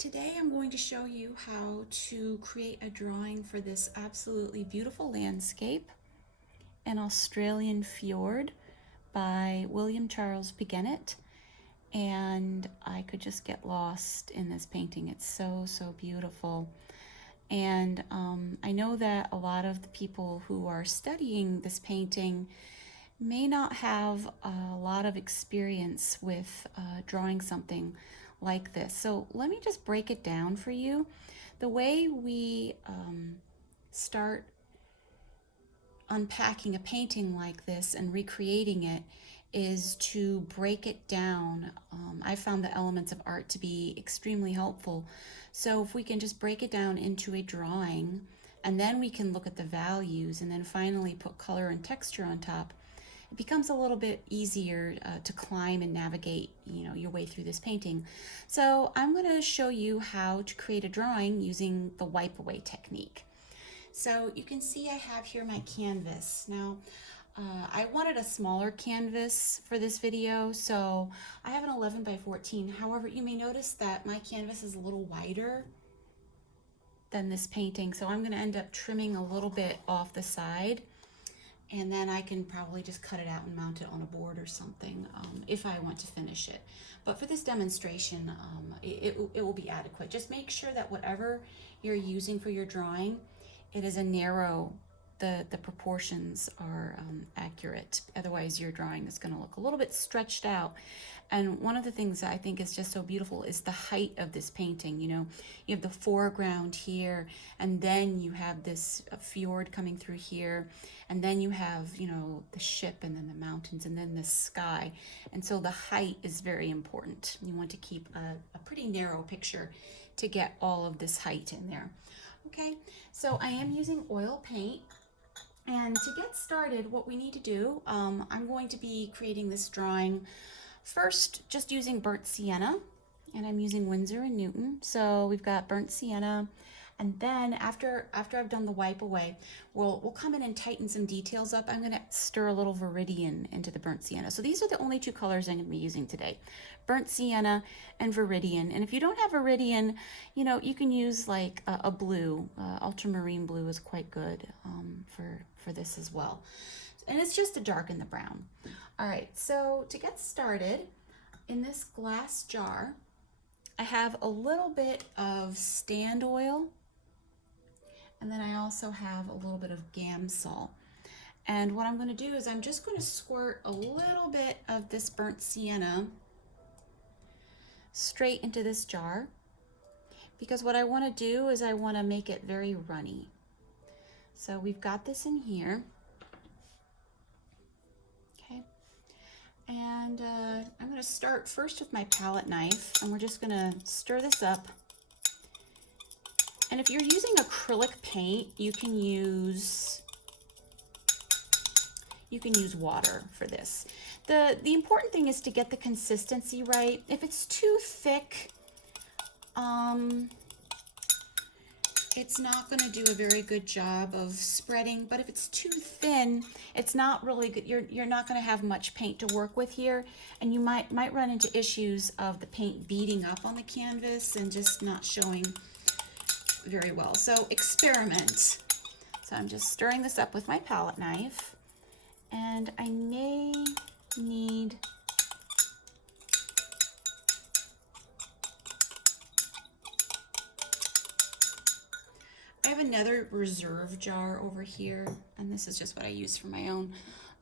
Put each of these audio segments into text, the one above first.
Today I'm going to show you how to create a drawing for this absolutely beautiful landscape, an Australian fjord by William Charles Beguenet. And I could just get lost in this painting. It's so beautiful. And I know that a lot of the people who are studying this painting may not have a lot of experience with drawing something like this. So let me just break it down for you. The way we start unpacking a painting like this and recreating it is to break it down. I found the elements of art to be extremely helpful. So if we can just break it down into a drawing, and then we can look at the values and then finally put color and texture on top, it becomes a little bit easier to climb and navigate, your way through this painting. So I'm going to show you how to create a drawing using the wipe away technique. So you can see I have here my canvas. Now, I wanted a smaller canvas for this video, so I have an 11 by 14. However, you may notice that my canvas is a little wider than this painting, so I'm going to end up trimming a little bit off the side, and then I can probably just cut it out and mount it on a board or something if I want to finish it. But for this demonstration, it will be adequate. Just make sure that whatever you're using for your drawing, it is a narrow, the proportions are accurate. Otherwise your drawing is going to look a little bit stretched out. And one of the things that I think is just so beautiful is the height of this painting. You have the foreground here, and then you have this fjord coming through here, and then you have, the ship, and then the mountains, and then the sky. And so the height is very important. You want to keep a pretty narrow picture to get all of this height in there. Okay, so I am using oil paint. And to get started, what we need to do, I'm going to be creating this drawing first just using burnt sienna, and I'm using Winsor & Newton. So we've got burnt sienna, and then after I've done the wipe away, we'll come in and tighten some details up. I'm going to stir a little Viridian into the burnt sienna. So these are the only two colors I'm going to be using today, burnt sienna and Viridian. And if you don't have Viridian, you can use like a blue, ultramarine blue is quite good for this as well. And it's just to darken the brown. All right, so to get started, in this glass jar, I have a little bit of stand oil, and then I also have a little bit of Gamsol. And what I'm going to do is I'm just going to squirt a little bit of this burnt sienna straight into this jar, because what I want to do is I want to make it very runny. So we've got this in here. Okay. And I'm going to start first with my palette knife, and we're just going to stir this up. And if you're using acrylic paint, you can use water for this. The important thing is to get the consistency right. If it's too thick, it's not going to do a very good job of spreading. But if it's too thin, it's not really good. You're not going to have much paint to work with here, and you might run into issues of the paint beading up on the canvas and just not showing very well. So experiment. So I'm just stirring this up with my palette knife, and I may need I have another reserve jar over here, and this is just what I use for my own,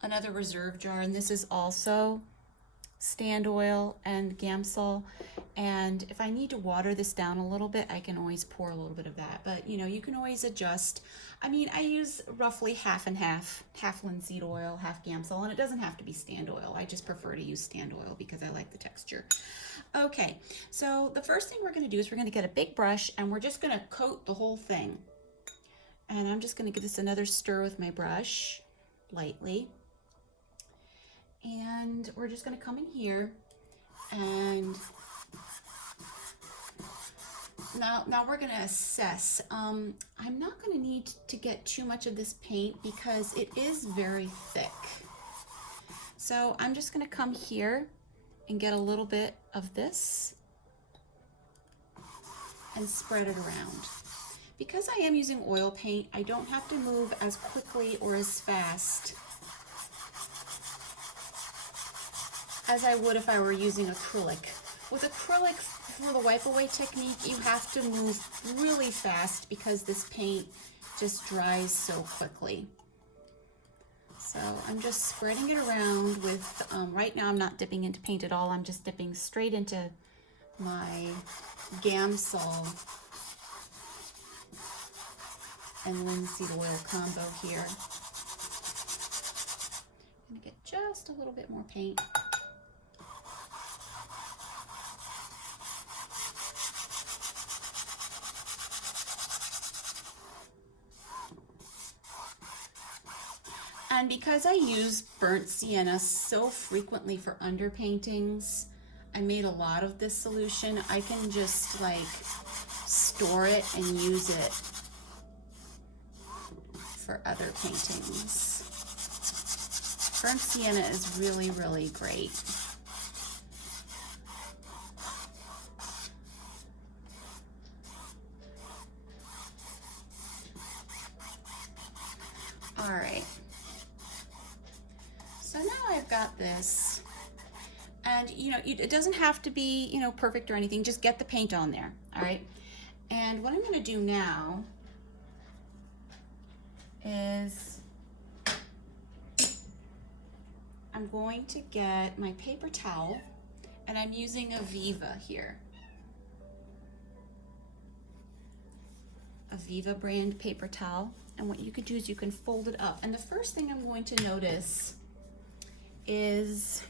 another reserve jar, and this is also stand oil and Gamsol. And if I need to water this down a little bit, I can always pour a little bit of that, but you can always adjust. I mean, I use roughly half and half linseed oil, half Gamsol, and it doesn't have to be stand oil. I just prefer to use stand oil because I like the texture. Okay, so the first thing we're going to do is we're going to get a big brush, and we're just going to coat the whole thing. And I'm just going to give this another stir with my brush lightly. And we're just going to come in here, and now we're going to assess. I'm not going to need to get too much of this paint because it is very thick. So I'm just going to come here and get a little bit of this. and spread it around. Because I am using oil paint, I don't have to move as quickly or as fast as I would if I were using acrylic. With acrylic, for the wipe away technique, you have to move really fast because this paint just dries so quickly. So I'm just spreading it around with, right now I'm not dipping into paint at all, I'm just dipping straight into my Gamsol and linseed oil combo here. I'm gonna get just a little bit more paint. And because I use burnt sienna so frequently for underpaintings, I made a lot of this solution. I can just like store it and use it for other paintings. Burnt sienna is really, really great. All right. So now I've got this, and it doesn't have to be, perfect or anything, just get the paint on there, all right? And what I'm gonna do now is I'm going to get my paper towel, and I'm using a Viva here. A Viva brand paper towel, and what you could do is you can fold it up. And the first thing I'm going to notice is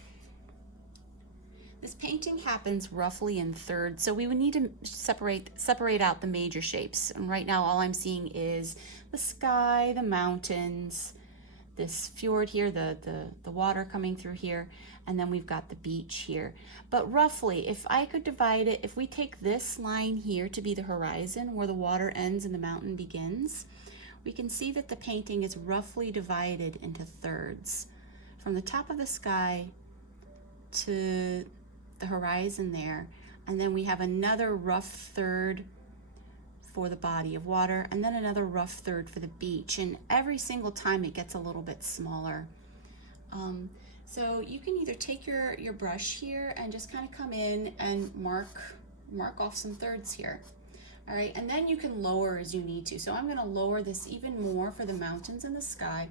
this painting happens roughly in thirds, so we would need to separate out the major shapes. And right now all I'm seeing is the sky, the mountains, this fjord here, the water coming through here, and then we've got the beach here. But roughly, if I could divide it, if we take this line here to be the horizon where the water ends and the mountain begins, we can see that the painting is roughly divided into thirds. From the top of the sky to the horizon there, and then we have another rough third for the body of water, and then another rough third for the beach, and every single time it gets a little bit smaller. So you can either take your brush here and just kind of come in and mark off some thirds here. All right, and then you can lower as you need to. So I'm going to lower this even more for the mountains and the sky.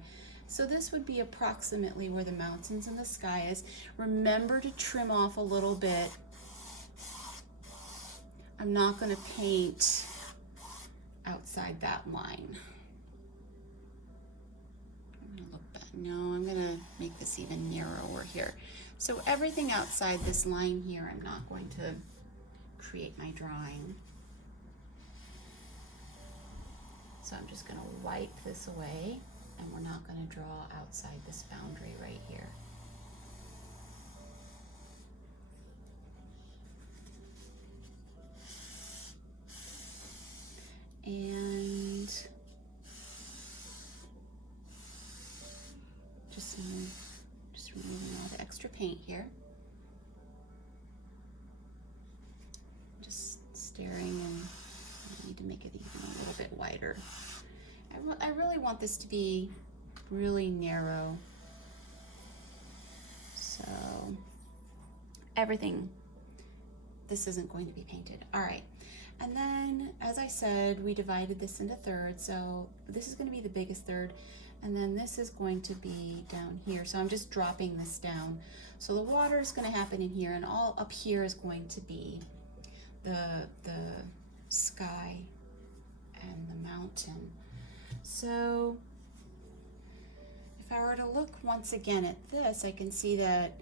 So this would be approximately where the mountains and the sky is. Remember to trim off a little bit. I'm not going to paint outside that line. I'm going to look back. No, I'm going to make this even narrower here. So everything outside this line here, I'm not going to create my drawing. So I'm just going to wipe this away, and we're not going to draw outside this boundary right here. And just removing all the extra paint here. Just staring, and I need to make it even a little bit wider. I really want this to be really narrow. So everything, this isn't going to be painted. All right. And then, as I said, we divided this into thirds. So this is going to be the biggest third, and then this is going to be down here. So I'm just dropping this down. So the water is going to happen in here, and all up here is going to be the sky and the mountain. So if I were to look once again at this, I can see that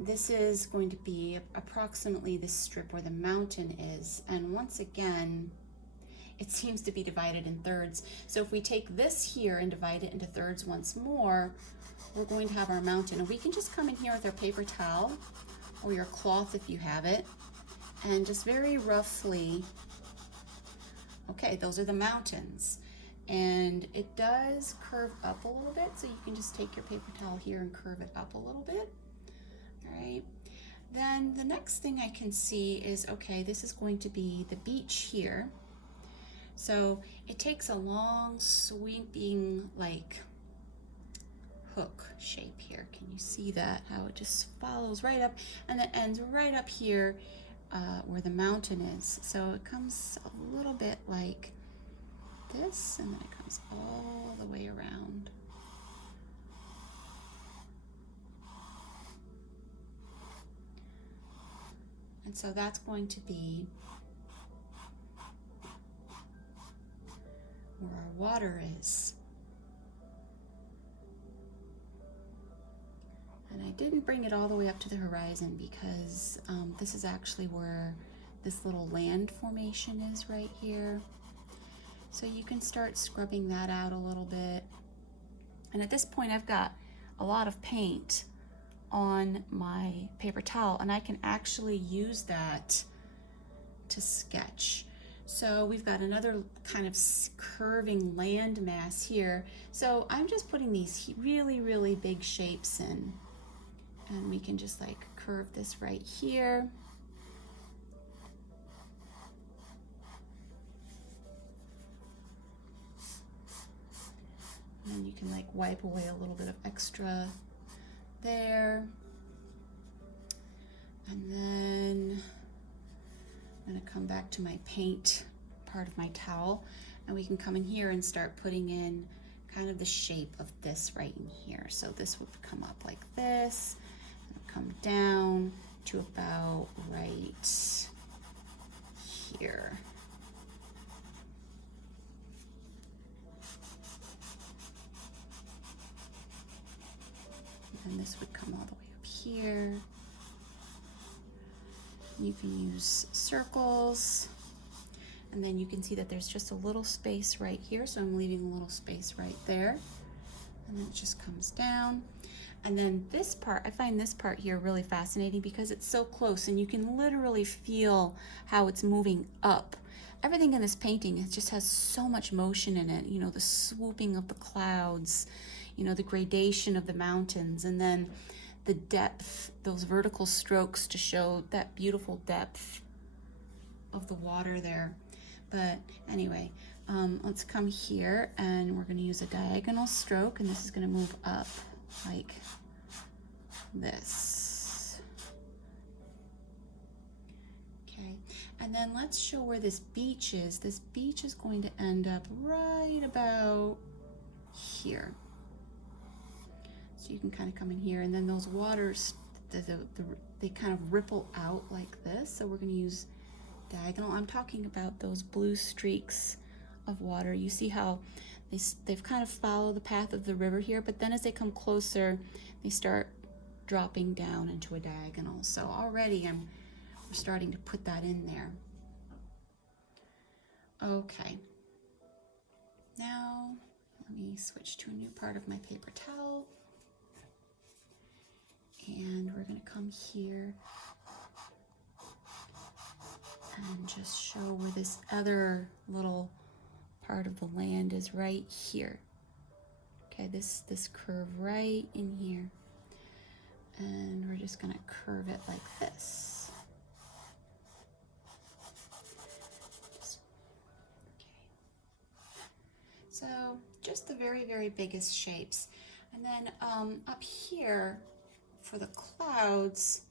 this is going to be approximately this strip where the mountain is. And once again, it seems to be divided in thirds. So if we take this here and divide it into thirds once more, we're going to have our mountain. And we can just come in here with our paper towel or your cloth if you have it, and just very roughly, okay, those are the mountains. And it does curve up a little bit, so you can just take your paper towel here and curve it up a little bit. All right. Then the next thing I can see is, okay, this is going to be the beach here. So it takes a long sweeping like hook shape here. Can you see that? How it just follows right up and it ends right up here where the mountain is. So it comes a little bit like this, and then it comes all the way around. And so that's going to be where our water is. And I didn't bring it all the way up to the horizon because this is actually where this little land formation is right here. So you can start scrubbing that out a little bit. And at this point I've got a lot of paint on my paper towel, and I can actually use that to sketch. So we've got another kind of curving land mass here. So I'm just putting these really, really big shapes in, and we can just like curve this right here. And then you can like wipe away a little bit of extra there. And then I'm gonna come back to my paint part of my towel, and we can come in here and start putting in kind of the shape of this right in here. So this would come up like this, and come down to about right here. And this would come all the way up here. You can use circles, and then you can see that there's just a little space right here, so I'm leaving a little space right there, and then it just comes down. And then this part, I find this part here really fascinating because it's so close and you can literally feel how it's moving up. Everything in this painting, it just has so much motion in it, you know, the swooping of the clouds, you know, the gradation of the mountains, and then the depth, those vertical strokes to show that beautiful depth of the water there. But anyway, let's come here, and we're going to use a diagonal stroke, and this is going to move up like this. Okay, and then let's show where this beach is. This beach is going to end up right about here. So you can kind of come in here, and then those waters, they kind of ripple out like this. So we're going to use diagonal. I'm talking about those blue streaks of water. You see how they've kind of followed the path of the river here, but then as they come closer, they start dropping down into a diagonal. So already we're starting to put that in there. Okay. Now let me switch to a new part of my paper towel. And we're going to come here and just show where this other little part of the land is right here. Okay, this curve right in here. And we're just going to curve it like this. So just the very, very biggest shapes. And then up here, for the clouds,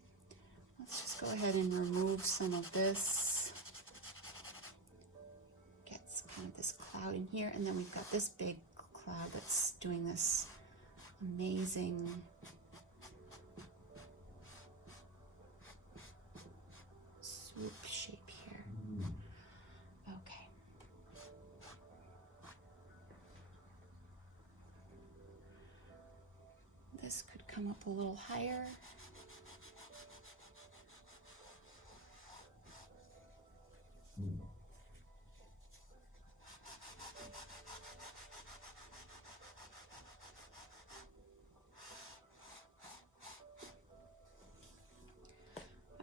let's just go ahead and remove some of this. Gets kind of this cloud in here, and then we've got this big cloud that's doing this amazing swoop shape here. Okay. This could come up a little higher.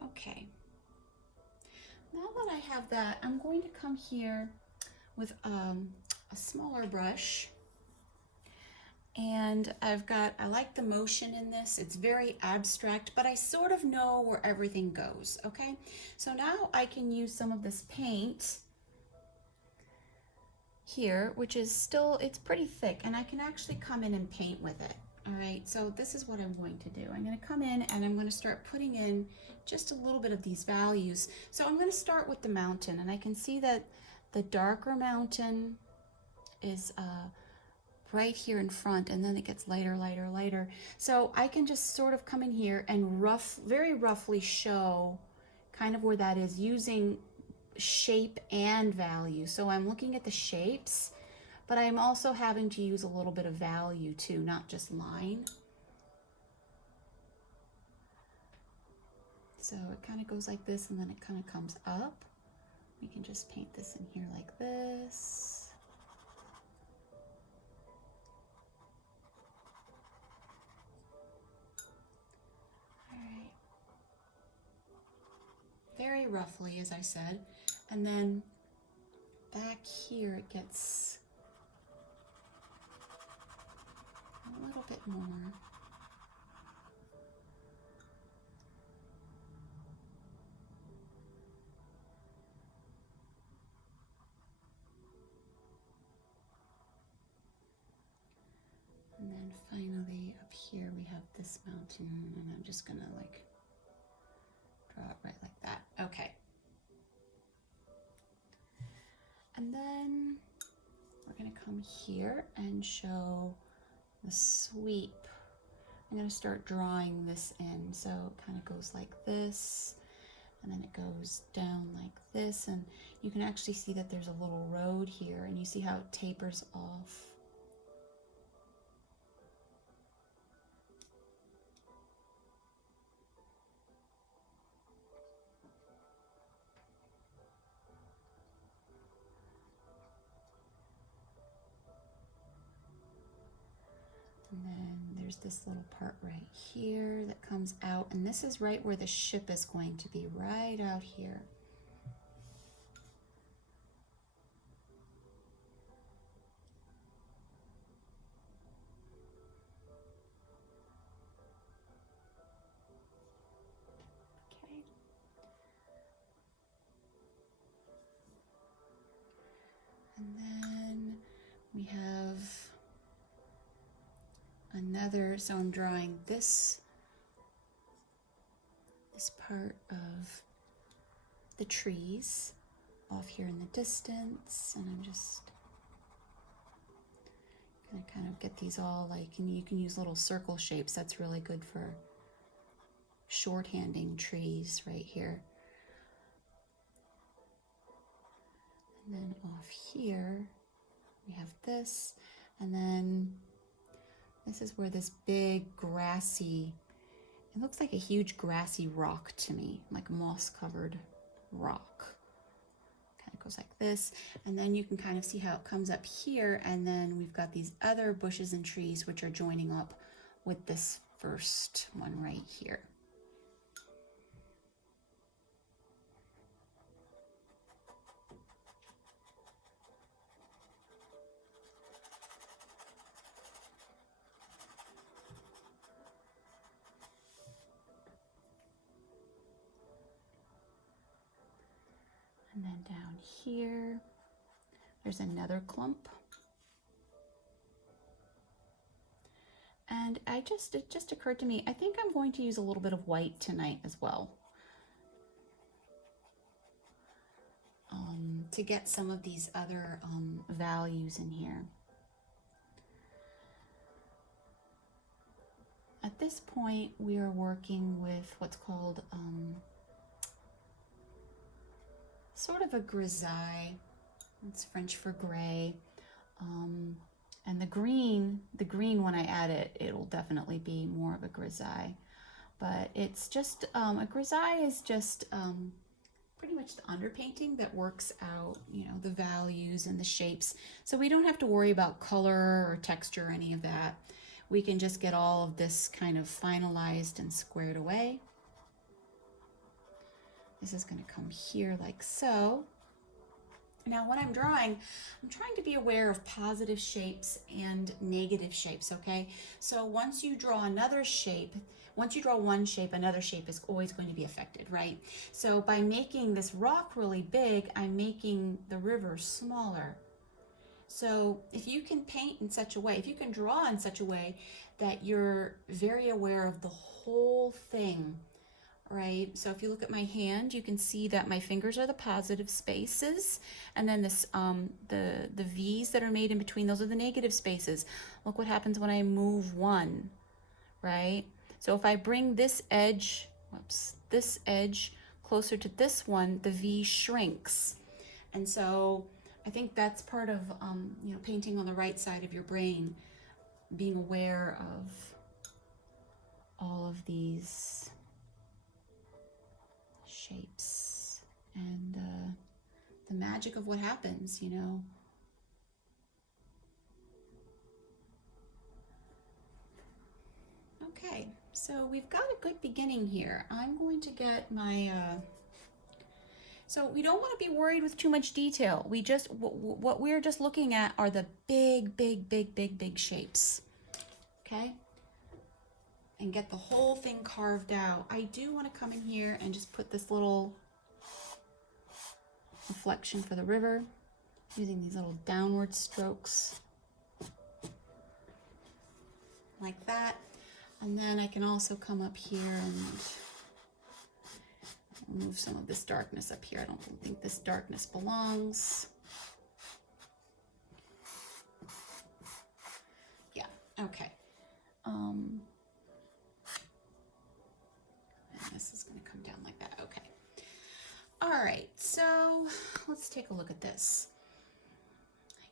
Okay. Now that I have that, I'm going to come here with a smaller brush, And I like the motion in this. It's very abstract, but I sort of know where everything goes, okay? So now I can use some of this paint here, which is still, it's pretty thick, and I can actually come in and paint with it. All right, so this is what I'm going to do. I'm going to come in and I'm going to start putting in just a little bit of these values. So I'm going to start with the mountain, and I can see that the darker mountain is right here in front, and then it gets lighter, lighter, lighter. So I can just sort of come in here and very roughly show kind of where that is using shape and value. So I'm looking at the shapes, but I'm also having to use a little bit of value too, not just line. So it kind of goes like this, and then it kind of comes up. We can just paint this in here like this. Very roughly, as I said, and then back here it gets a little bit more. And then finally up here we have this mountain, and I'm just gonna like draw it right like that. Okay. And then we're gonna come here and show the sweep. I'm gonna start drawing this in. So it kind of goes like this, and then it goes down like this, and you can actually see that there's a little road here, and you see how it tapers off. And then there's this little part right here that comes out, and this is right where the ship is going to be, right out here. Okay. And then we have another, so I'm drawing this part of the trees off here in the distance, and I'm just gonna kind of get these all like, and you can use little circle shapes. That's really good for shorthanding trees right here. And then off here we have this, and then this is where this big grassy, it looks like a huge grassy rock to me, like moss covered rock. Kind of goes like this, and then you can kind of see how it comes up here, and then we've got these other bushes and trees which are joining up with this first one right here. And then down here, there's another clump. And it just occurred to me, I think I'm going to use a little bit of white tonight as well. To get some of these other values in here. At this point, we are working with what's called sort of a grisaille. It's French for gray. And the green, when I add it, it'll definitely be more of a grisaille. But it's just, a grisaille is just pretty much the underpainting that works out, you know, the values and the shapes. So we don't have to worry about color or texture or any of that. We can just get all of this kind of finalized and squared away. This is going to come here like so. Now, when I'm drawing, I'm trying to be aware of positive shapes and negative shapes, okay? So once you draw another shape, once you draw one shape, another shape is always going to be affected, right? So by making this rock really big, I'm making the river smaller. So if you can paint in such a way, if you can draw in such a way that you're very aware of the whole thing, right? So if you look at my hand, you can see that my fingers are the positive spaces, and then this the V's that are made in between, those are the negative spaces. Look what happens when I move one, right? So if I bring this edge, this edge closer to this one, the V shrinks. And so I think that's part of painting on the right side of your brain, being aware of all of these shapes and the magic of what happens, Okay, so we've got a good beginning here. I'm going to get my, so we don't want to be worried with too much detail. What we're just looking at are the big shapes, okay? And get the whole thing carved out. I do want to come in here and just put this little reflection for the river using these little downward strokes like that. And then I can also come up here and remove some of this darkness up here. I don't think this darkness belongs. Yeah, okay. And this is going to come down like that. Okay. All right, so let's take a look at this.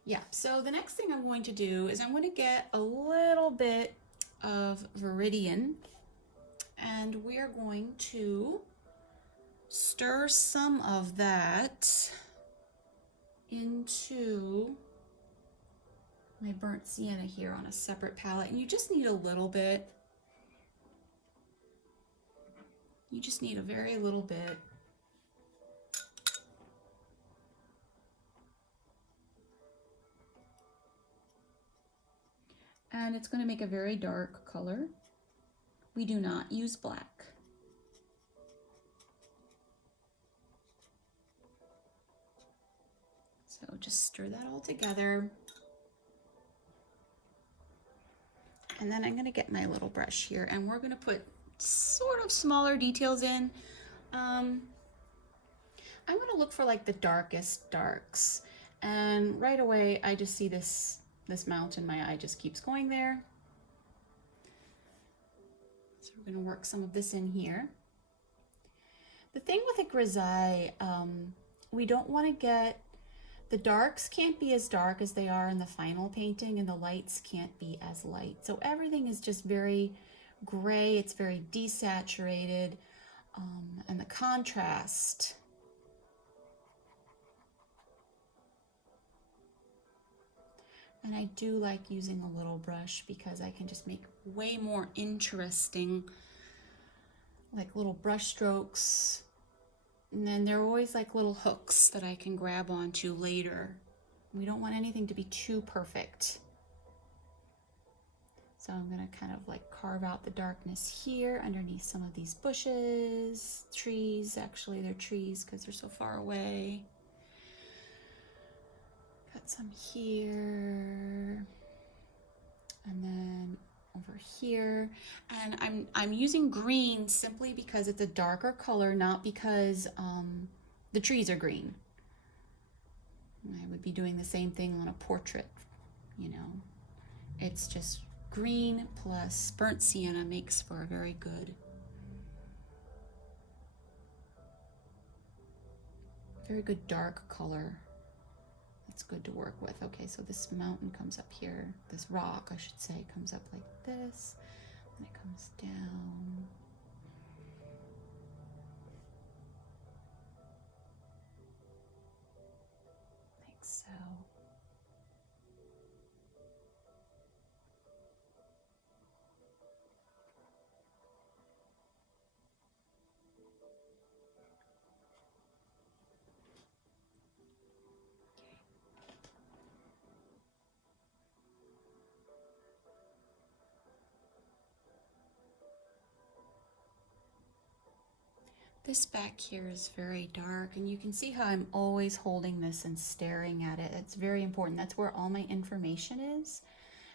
Yeah, so the next thing I'm going to do is I'm going to get a little bit of Viridian, and we're going to stir some of that into my burnt sienna here on a separate palette. And you just need a little bit. You just need a very little bit. And it's going to make a very dark color. We do not use black. So just stir that all together. And then I'm going to get my little brush here, and we're going to put sort of smaller details in. I'm going to look for like the darkest darks. And right away, I just see this mountain. My eye just keeps going there. So we're going to work some of this in here. The thing with a grisaille, we don't want to get, the darks can't be as dark as they are in the final painting, and the lights can't be as light. So everything is just very gray, it's very desaturated, and the contrast. And I do like using a little brush because I can just make way more interesting, like little brush strokes. And then there are always like little hooks that I can grab onto later. We don't want anything to be too perfect. So I'm gonna kind of like carve out the darkness here underneath some of these bushes, trees. Actually, they're trees because they're so far away. Got some here, and then over here. And I'm using green simply because it's a darker color, not because the trees are green. I would be doing the same thing on a portrait, It's just green plus burnt sienna makes for a very good, dark color. It's good to work with. Okay, so this mountain comes up here, this rock, I should say, comes up like this, and it comes down. Like so. This back here is very dark, and you can see how I'm always holding this and staring at it. It's very important. That's where all my information is.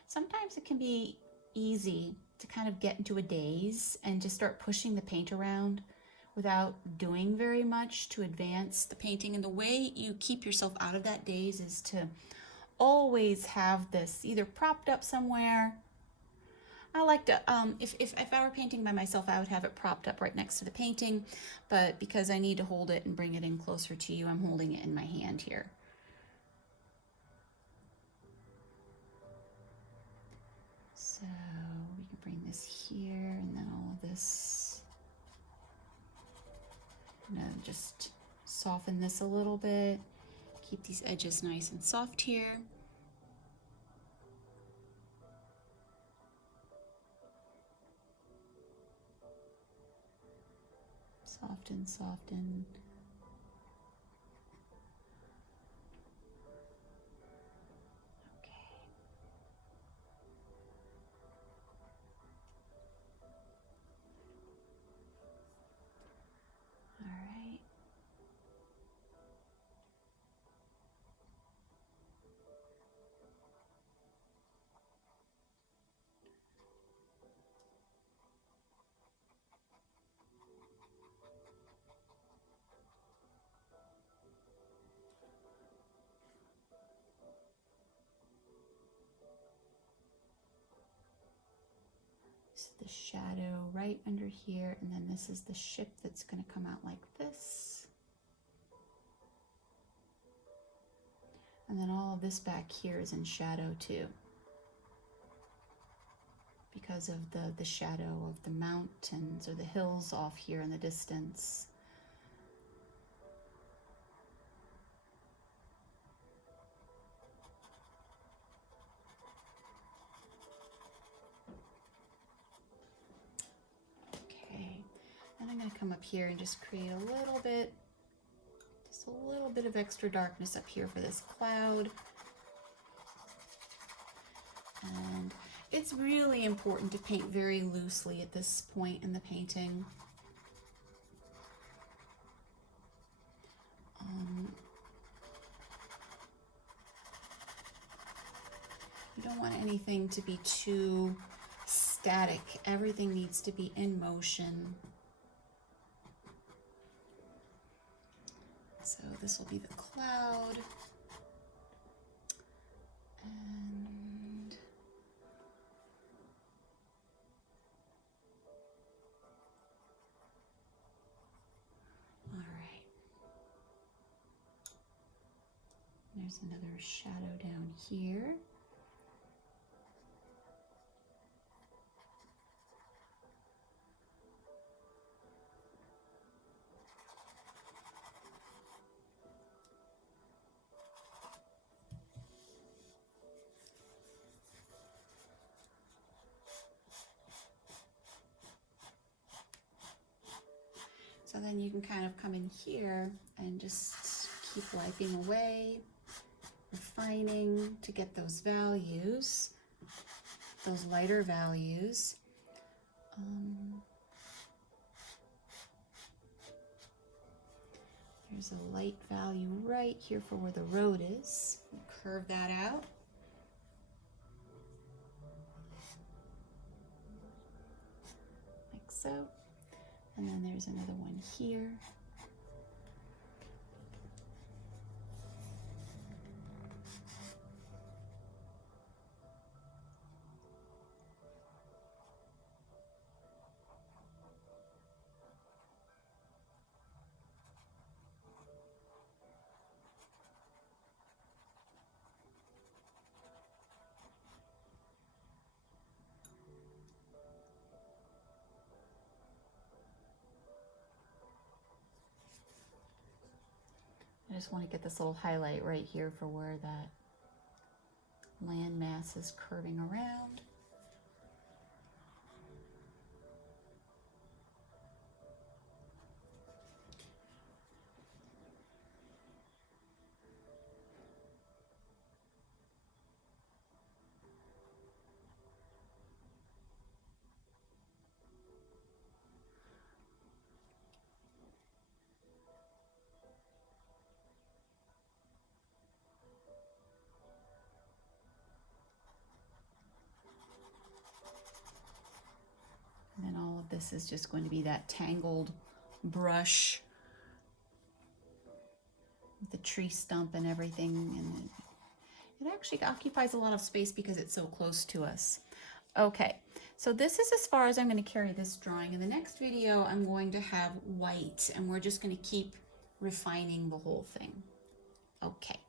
Sometimes it can be easy to kind of get into a daze and just start pushing the paint around without doing very much to advance the painting. And the way you keep yourself out of that daze is to always have this either propped up somewhere. I like to, if I were painting by myself, I would have it propped up right next to the painting, but because I need to hold it and bring it in closer to you, I'm holding it in my hand here. So we can bring this here, and then all of this, I'm gonna just soften this a little bit, keep these edges nice and soft here. Soften, soften. Okay. All right. This is the shadow right under here, and then this is the ship that's going to come out like this. And then all of this back here is in shadow too, because of the shadow of the mountains or the hills off here in the distance. Okay, and I'm going to come up here and just create a little bit, just a little bit of extra darkness up here for this cloud. And it's really important to paint very loosely at this point in the painting. You don't want anything to be too static. Everything needs to be in motion. So this will be the cloud. And all right. There's another shadow down here. So then you can kind of come in here and just keep wiping away, refining to get those values, those lighter values. There's a light value right here for where the road is. Curve that out. Like so. And then there's another one here. I just want to get this little highlight right here for where that landmass is curving around. this is just going to be that tangled brush, the tree stump and everything, and it actually occupies a lot of space because it's so close to us. Okay, so this is as far as I'm going to carry this drawing. In the next video, I'm going to have white, and we're just going to keep refining the whole thing. Okay.